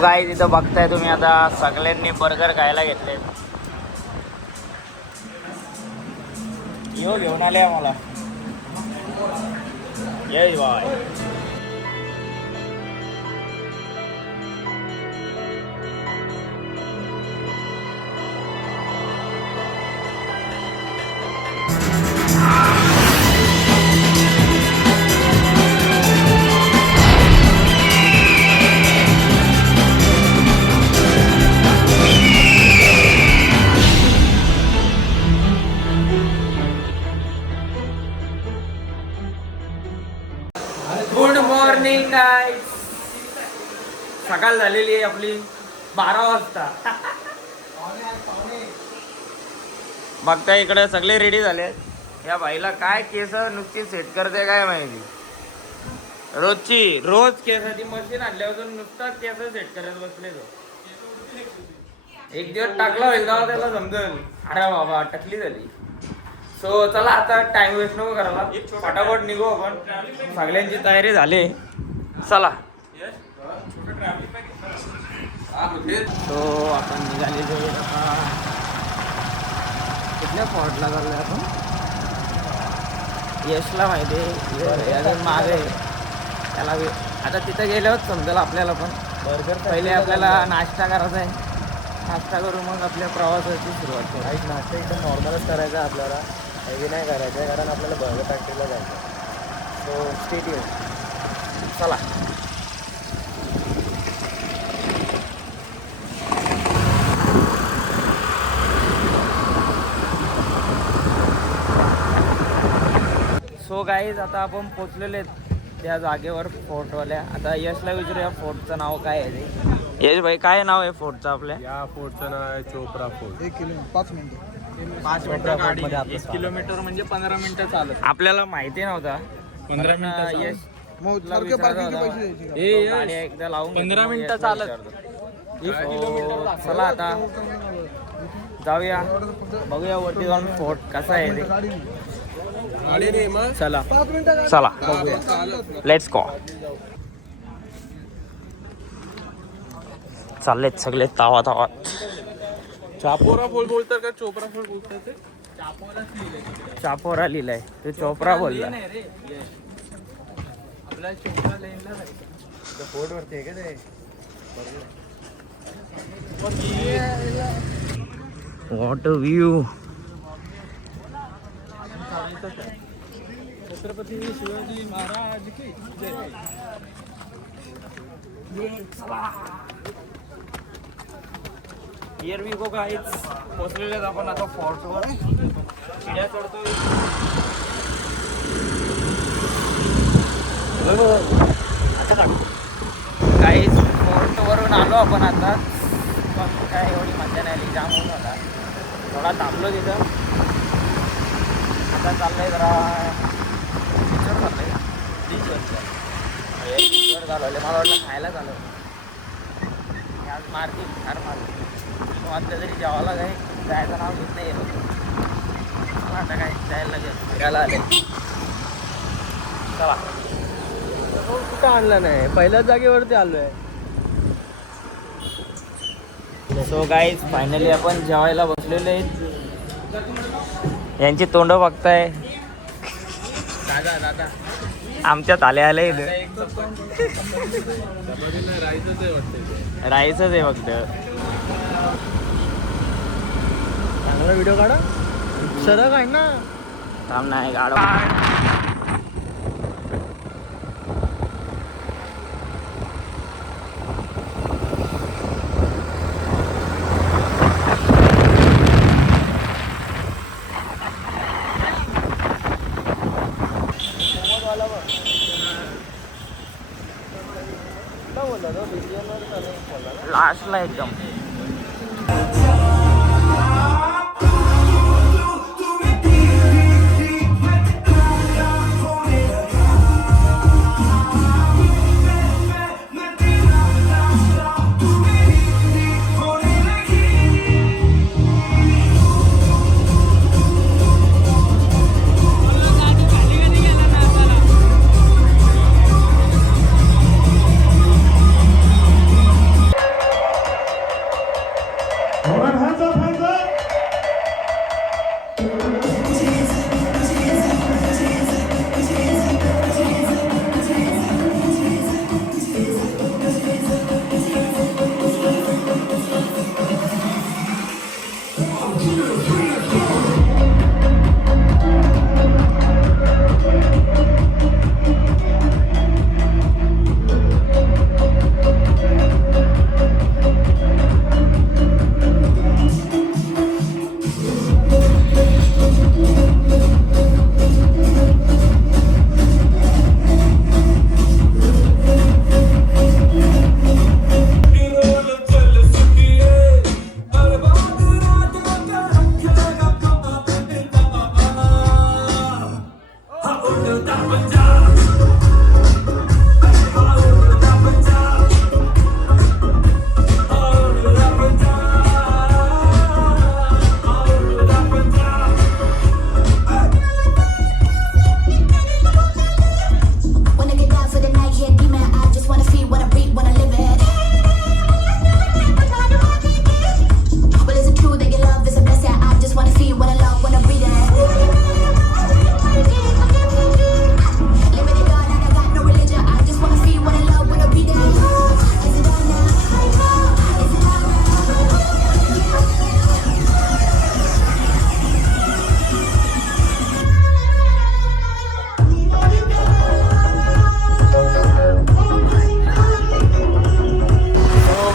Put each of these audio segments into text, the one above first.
Guys इथं बघताय तुम्ही आता सगळ्यांनी बर्गर खायला घेतले. यो घेऊन आले आम्हाला. Yes bye. Good morning guys. सकाळ झालेली आहे आपली 12 वाजता. बघता इकडे सगळे रेडी झाले. या बाईला काय केस नुसती सेट करते काय माहिती. रोज केसाची मशीन आणल्यापासून नुसता केस सेट करत बसले तो. एक दिवस टाकला होईल तेव्हा त्याला समजेल अरे बाबा टकली झाली. सो चला आता टाइम वेस्ट नको करायला, फटाफट निघू आपण. सगळ्यांची तयारी झाली, चला. तो आपण निघालेलो कुठल्या पॉटला चाललोय आपण. यशला माहिती आहे मागे त्याला आता तिथं गेल्यावर समजेल आपल्याला. पण बर्गर पहिले आपल्याला नाश्ता करायचा आहे. नाश्ता करून मग आपल्या प्रवासाची सुरुवात करू. काहीच नाश्ता एकदम नॉर्मलच करायचा आहे आपल्याला, हेवी नाही करायचं आहे कारण आपल्याला बर्गर फॅक्टरीला जायचं आहे. So stay tune. चला. सो गाईज आता आपण पोचलेले त्या जागेवर फोर्टवाल्या. आता यशला विचारूया फोर्टचं नाव काय आहे ते. यश भाई काय नाव आहे फोर्टचं आपल्या. या फोर्टचं नाव आहे चोपरा फोर्ट. 5 मिनिटं 5 मिनिटं गाडी. 1 किलोमीटर म्हणजे 15 मिनिटं चालत. आपल्याला माहिती नव्हता. 15 मिनिटं यश गाडी एकदा लावून 15 मिनिटं चालत. चला आता जाऊया बघूया वरती जाऊन फोर्ट कसा आहे ते. चला चला लेट्स गो. चाललेत सगळे तावा तावात. चापोरा फोर्ट बोलतात का चोपरा फोर्ट बोलतात ते. चापोरा लिहिलाय तो चोपरा बोलला. फोर्ट वरती आहे का ते. What a view. Chhatrapati Shivaji Maharaj की जय. Here we go guys. पोचलेले आपण आता फोर्टवर. चिड्या चढतोय. गाईज फोर्टवरून आलो आपण आता. पण काय एवढी मजा नाही आली, जाम होऊन होता. थोडा थांबलो तिथं. आता चाललंय जरा बीचवर चाललंय. बीचवर चालवले. मला वाटलं खायला चालू आज मारतील फार मारतील. वाटलं तरी जेवायला काय जायचं नाव घेत नाही. आता काय जायला लागेल, फिरायला आले. चला. कुठं आणलं नाही, पहिल्याच जागेवरती आलोय. सो गाईज फायनली आपण जेवायला बसलेले आहेत. यांची तोंड बघताय. दादा आमच्यात आले इथं. राहायचंच आहे फक्त. चांगला व्हिडिओ काढा. सरळ आहे ना. थांब नाही गाडो. लास्टला एकदम.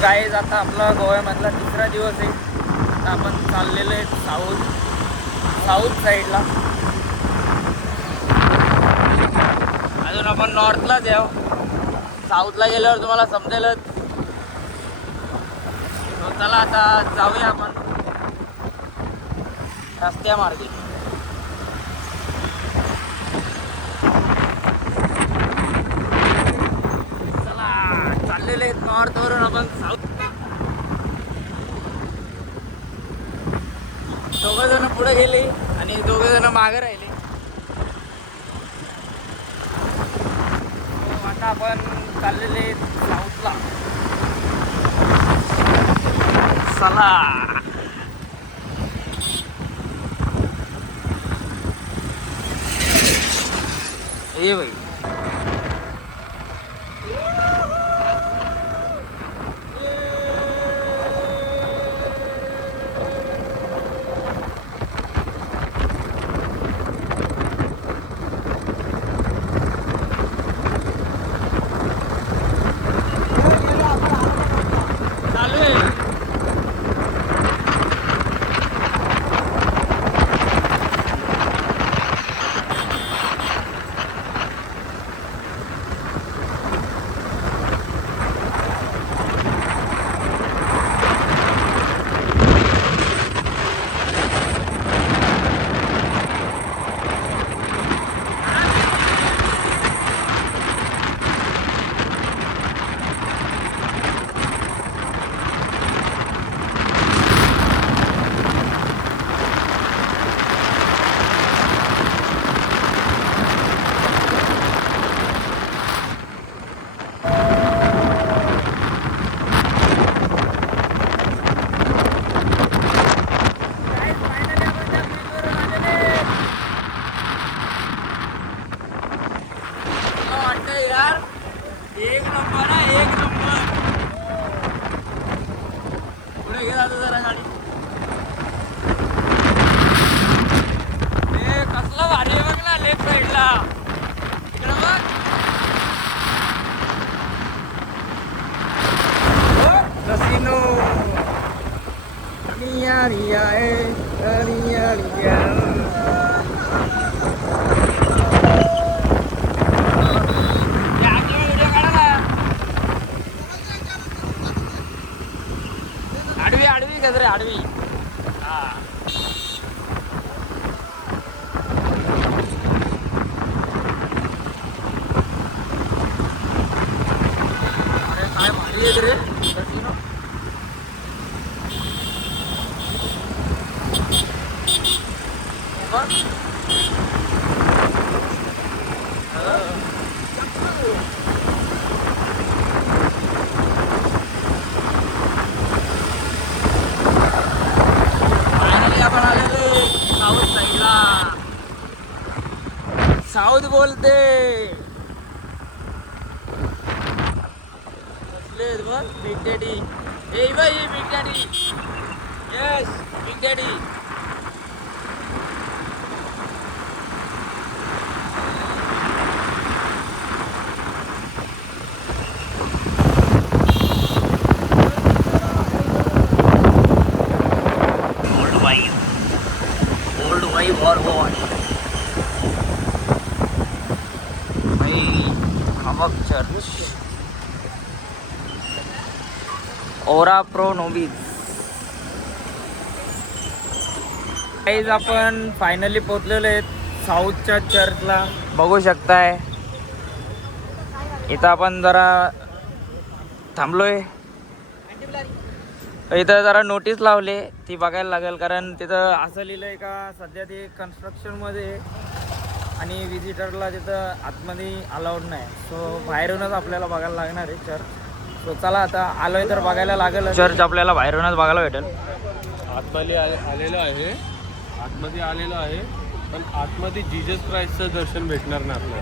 गाईज आता आपला गोव्यामधला तिसरा दिवस आहे. आता आपण चाललेलो आहे साऊथ साईडला. अजून आपण नॉर्थलाच याव. साऊथला गेल्यावर तुम्हाला समजेलच. तो चला आता जाऊया आपण रस्त्यामार्गे. चला चाललेले आहेत नॉर्थवरून आपण साऊथ. दोघं जण पुढे गेले आणि दोघं जण मागे राहिले. आता आपण चाललेले साऊथला. चला ये भाई. एक नंबर आहे, एक नंबर. पुढे गेला तर जरा गाडी. हे कसला भारी आहे बघ ना लेफ्ट साईडला. इकडे बघ. कसिनो रिया रिया रिया रिया. आडवी गजरे आडवी. हा अरे काय भारी आहे रे. साऊथ बोलते बघ. Big daddy. हे बाई big daddy. Yes big daddy. Old wife और वॉच. चर्च ओरा प्रो नोबीज. गाईज आपण फायनली पोहोचलेलो आहेत साऊथच्या चर्चला. बघू शकताय इथं आपण जरा थांबलोय. इथं जरा नोटीस लावले ती बघायला लागेल, कारण तिथं असं लिहिलंय का सध्या ते कन्स्ट्रक्शनमध्ये आणि विजिटरला तिथं आतमध्ये अलाउड नाही. सो बाहेरूनच आपल्याला बघायला लागणार आहे चर्च. सो चला आता आलोय तर बघायला लागेल चर्च. आपल्याला बाहेरूनच बघायला भेटेल. आतमध्ये आलेलो आहे. आतमध्ये आलेलो आहे पण आतमध्ये जीजस क्राइस्टचं दर्शन भेटणार ना आपल्याला.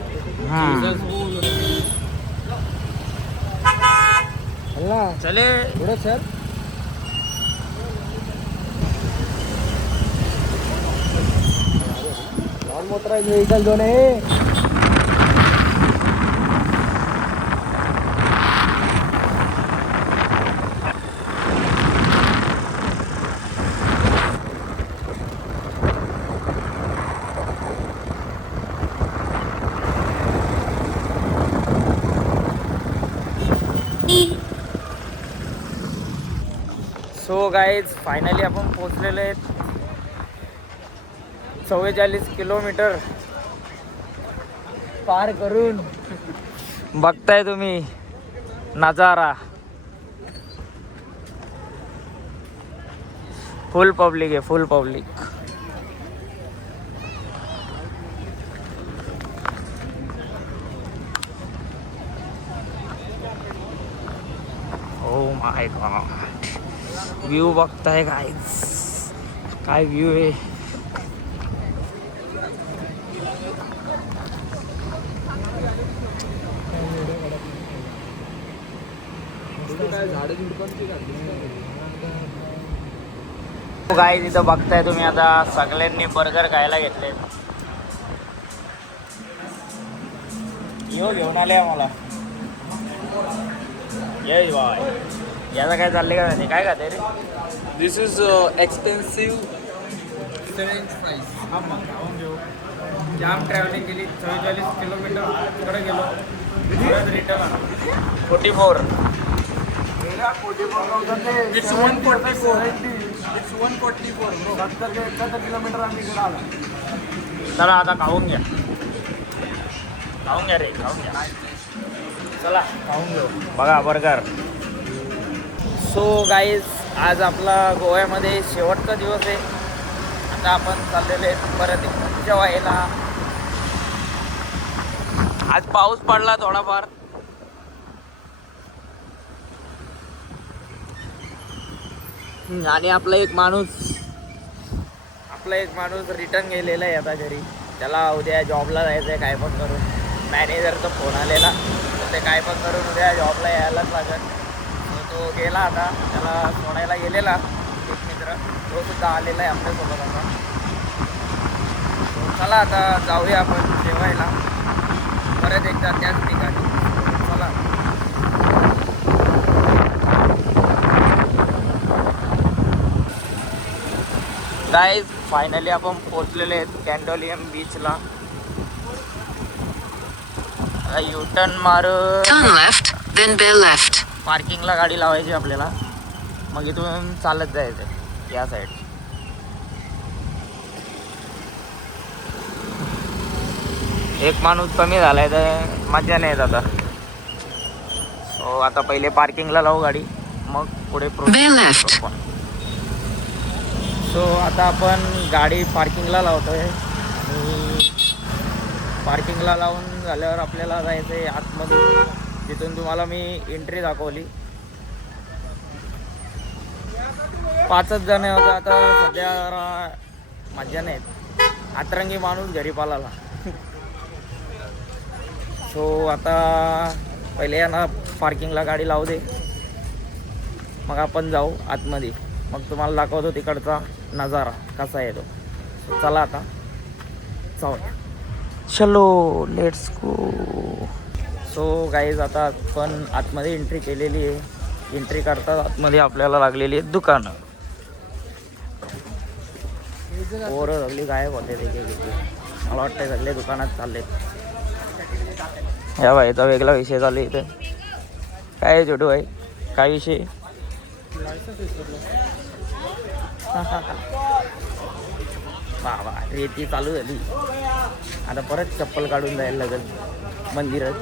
चले पुढे सर. मोटराइज व्हेकल दोन आहे. सो गाईज फायनली आपण पोचलेलो आहेत 44 किलोमीटर पार करून. बघताय तुम्ही नजारा, फुल पब्लिक आहे, फुल public. Oh my God, view बघताय गाईज, काय व्ह्यू आहे. गाईज इथं बघताय तुम्ही आता सगळ्यांनी बर्गर खायला घेतले. यो घेऊन आले आम्हाला. ये बाय, याचा काय चाललंय का नाही, काय खाते रे? This is expensive French fries. जाम ट्रॅव्हलिंग केली, 44 किलोमीटर तिकडे गेलो, रिटर्न 44. इट्स 144. इट्स 144. 70 किलोमीटर आम्ही इकडे आला. चला आता खाऊन घ्या, खाऊन घ्या रे, खाऊन घ्या. चला खाऊन घेऊ. बघा बर्गर. सो गाईज आज आपला गोव्यामध्ये शेवटचा दिवस आहे. आता आपण चाललेले आहेत परत जेवायला. आज पाऊस पडला थोडाफार. आणि आपला एक माणूस रिटर्न गेलेला आहे आता घरी. त्याला उद्या जॉबला जायचं आहे, काय पण करून. मॅनेजरचा फोन आलेला, ते काय पण करून उद्या जॉबला यायलाच लागेल. तो गेला आता, त्याला सोडायला गेलेला एक मित्र, तो सुद्धा आलेला आहे आपल्यासोबत आता. चला आता जाऊया आपण जेवायला परत एकदा त्याच ठिकाणी. चला. गाईज फायनली आपण पोचलेले आहेत कॅन्डोलियम बीचला. युटर्न मारून Turn left, then bear left. पार्किंगला गाडी लावायची आपल्याला, मग इथून चालत जायचं या साईड. एक माणूस कमी झालाय तर मजा नाही येत आता. सो आता पहिले पार्किंगला लावू गाडी, मग पुढे Bear left. सो आता आपण गाडी पार्किंगला लावतोय आणि पार्किंगला लावून झाल्यावर आपल्याला जायचं आहे आतमध्ये. तिथून तुम्हाला मी एंट्री दाखवली. 5च जण होतं. आता सध्या जरा मजा नाहीत, अतरंगी माणूस घरी पालाला. सो आता पहिले यांना पार्किंगला गाडी लावू दे, मग आपण जाऊ आतमध्ये. मग तुम्हाला दाखवतो तिकडचा नजारा कसा येतो. चला आता जाऊ. चलो लेट्स गो. सो गाईज आता आपण आतमध्ये एंट्री केलेली आहे. एंट्री करता आतमध्ये आपल्याला लागलेली आहेत दुकानं. पोरं सगळी गायब होते तिथे. मला वाटतं सगळे दुकानात चाललेत. या बाईचा वेगळा विषय चालू इथे. काय छोटू भाई, काय विषय? बाबा रेती चालू झाली आता, परत चप्पल काढून जायला लागेल मंदिरात.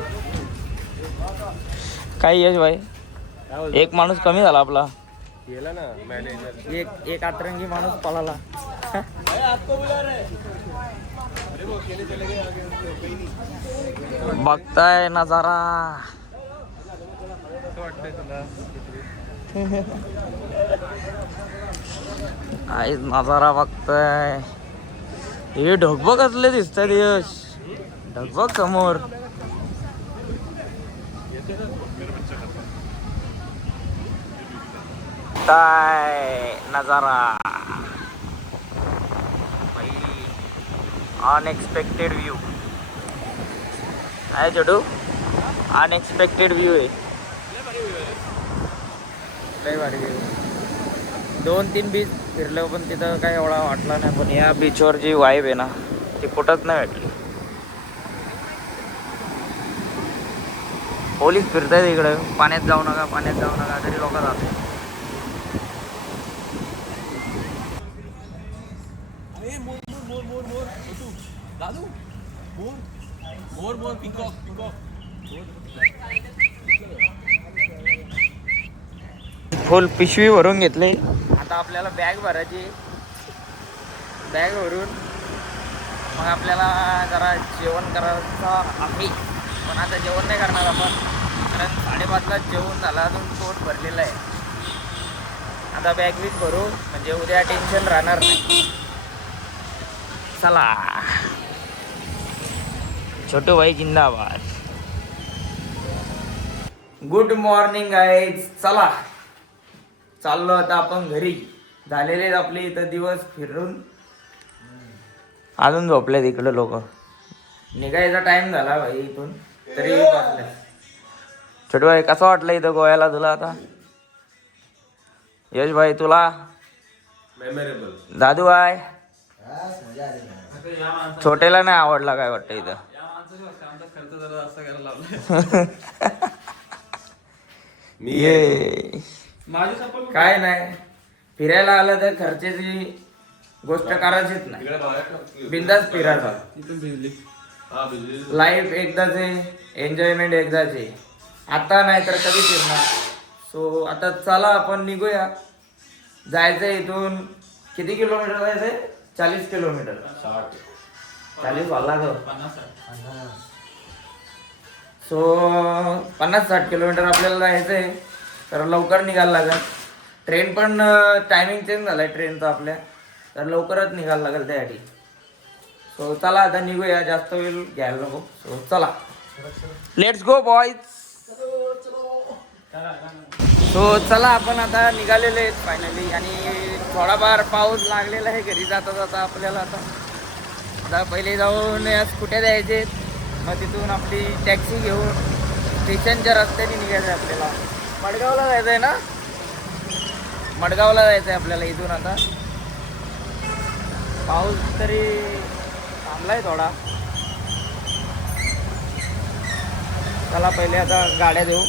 काय यश भाई, एक माणूस कमी झाला आपला. गेला ना मॅनेजर. एक अतरंगी माणूस पळाला. बघताय नजारा. आज नजारा बघताय. हे ढगबग असले दिसतात यश, ढगबग समोर. काय नजारा, अनएक्सपेक्टेड व्यू. काय छोटू, अनएक्सपेक्टेड व्यू आहे. लय भारी व्यू. 2-3 बीच फिरलो पण तिथं काय एवढा वाटला नाही. पण या बीचवर जी वाईब आहे ना ती कुठंच नाही भेटली. पोलीस फिरतायत इकडं, पाण्यात जाऊ नका, पाण्यात जाऊ नका, तरी लोक जातात. फुल पिशवी भरून घेतले. आता आपल्याला बॅग भरायची. बॅग भरून मग आपल्याला जरा जेवण करायचं आहे. पण आता जेवण नाही करणार आपण, कारण 5:30ला जेवण झालं, अजून पोट भरलेलं आहे. आता बॅग बीग भरू, म्हणजे उद्या टेन्शन राहणार नाही. चला, छोटू भाई जिंदाबाद. Good morning guys. चला चाललो आता आपण घरी. झालेले आपले इथं दिवस फिरून. अजून झोपले तिकडे लोक. निघायचा टाइम झाला भाई इथून, तरी बसले. छोटू भाई कसं वाटलं इथं गोव्याला तुला आता? यश भाई तुला? मेमोरेबल. दादू भाई छोटेला नाही आवडला काय वाटतं इथं? ये काय नाही, फिरायला आलं तर खर्चाची गोष्ट करायचीच नाही. बिंदास फिरायचा. लाईफ एकदाच आहे, एन्जॉयमेंट एकदाच आहे. आता नाही तर कधी फिरणार. सो आता चला आपण निघूया. जायचंय इथून किती किलोमीटर जायचंय? 40 किलोमीटर. 40 वाला तो. सो 50-60 किलोमीटर आपल्याला जायचंय, तर लवकर निघायला लागेल. ट्रेन पण टायमिंग चेंज झालाय ट्रेनचा आपल्या, तर लवकरच निघायला लागेल त्यासाठी. सो चला आता निघूया, जास्त वेळ घ्यायला नको. सो चला, लेट्स गो बॉयज. सो चला आपण आता निघालेले आहेत फायनली. आणि थोडाफार पाऊस लागलेला आहे घरी जाता जाता आपल्याला. आता पहिले जाऊन स्कूट्या द्यायचे, मग तिथून आपली टॅक्सी घेऊन स्टेशनच्या रस्त्याने निघायचं आहे आपल्याला. मडगावला जायचं आहे ना? मडगावला जायचं आहे आपल्याला इथून. आता पाऊस तरी थांबलाय थोडा. चला पहिले आता गाड्या देऊ.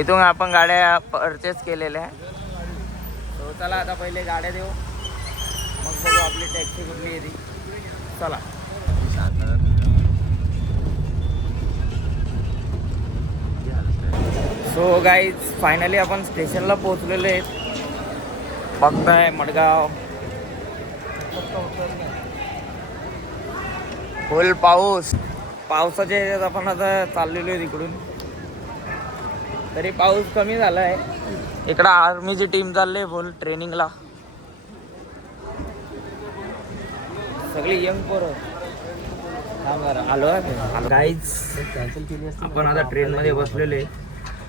इथून आपण गाड्या परचेस केलेल्या आहे. तो चला आता पहिले गाड्या देऊ, मग बघू आपली टॅक्सी कुठली येते. चला. सो गाईज फायनली आपण स्टेशनला पोहोचलेले आहेत. बघताय मडगाव. फुल पाऊस. पावसाच्या ह्याच्यात आपण आता चाललेलो आहे तिकडून. तरी पाऊस कमी झाला आहे. इकडं आर्मीची टीम चालली आहे फुल ट्रेनिंगला. सगळी यंग पोरं. आलो गाईज. आपण आता ट्रेन मध्ये बसलेले.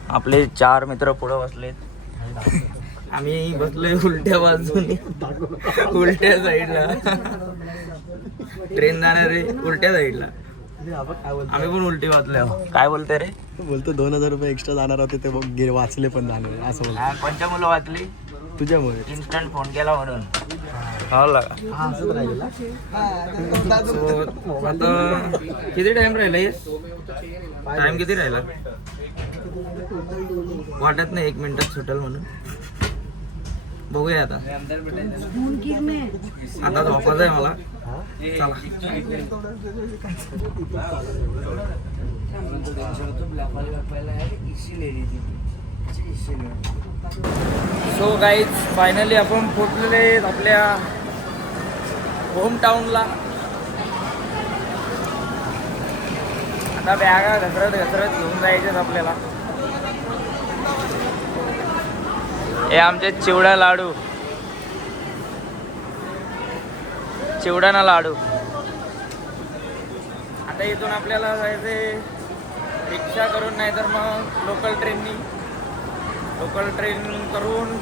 आपले 4 मित्र पुढे बसलेत. आम्ही बसलोय उलट्या बाजूने, उलट्या साईडला. ट्रेन जाणार आहे उलट्या साईडला. आम्ही पण उलटी वाचले. काय बोलते रे? बोलतो 2000 रुपये एक्स्ट्रा जाणार होते ते बघ, वाचले पण जाणार असं बोलतो. कोणत्या मुलं वाचली? तुझ्यामुळे. इन्स्टंट फोन केला म्हणून. किती टाइम राहिला? टाइम किती राहिला? वाटत नाही 1 मिनिटात सुटेल म्हणून. बघूया आता. आता झोपायचं आहे मला. चला. सो गाईज फायनली आपण पोचलेले आहेत आपल्या होम टाऊनला. आता बॅगा घसरत घेऊन जायचेत आपल्याला. हे आमचे चिवडा लाडू, चिवडाना लाडू. आता इथून आपल्याला जायचे रिक्षा करून, नाही तर मग लोकल ट्रेननी. लोकल ट्रेन करून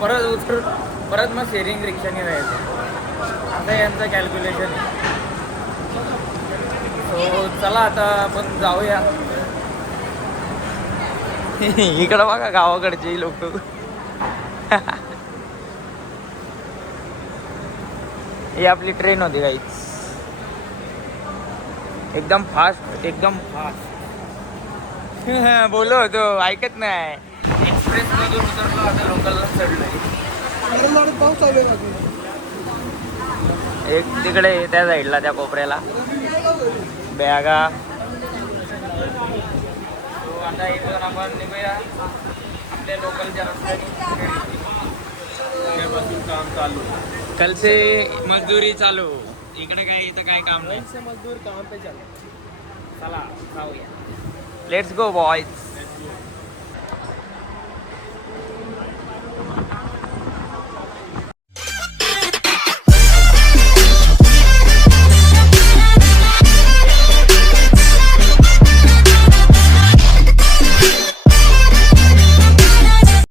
परत उतरून परत मग शेअरिंग रिक्षाने जायचं. आता यांचं कॅल्क्युलेशन आहे. सो चला आता आपण जाऊया. इकडं बघा गावाकडची लोक. ही आपली ट्रेन होती गाईच. एकदम फास्ट, एकदम फास्ट. बोलो होतो ऐकत नाही. एक्सप्रेस मधून उतरलो, आता लोकलला चढलोय. एक तिकडे त्या साईडला, त्या कोपऱ्याला बॅगा. आता इथून आपण निघूया. आपल्या लोकलच्या रस्त्याने उद्यापासून काम चालू. कल से मजदूरी चालू. इकडे काय इथं काय काम नाही. मजदूर काम पे चालू. चला जाऊया. Let's go boys.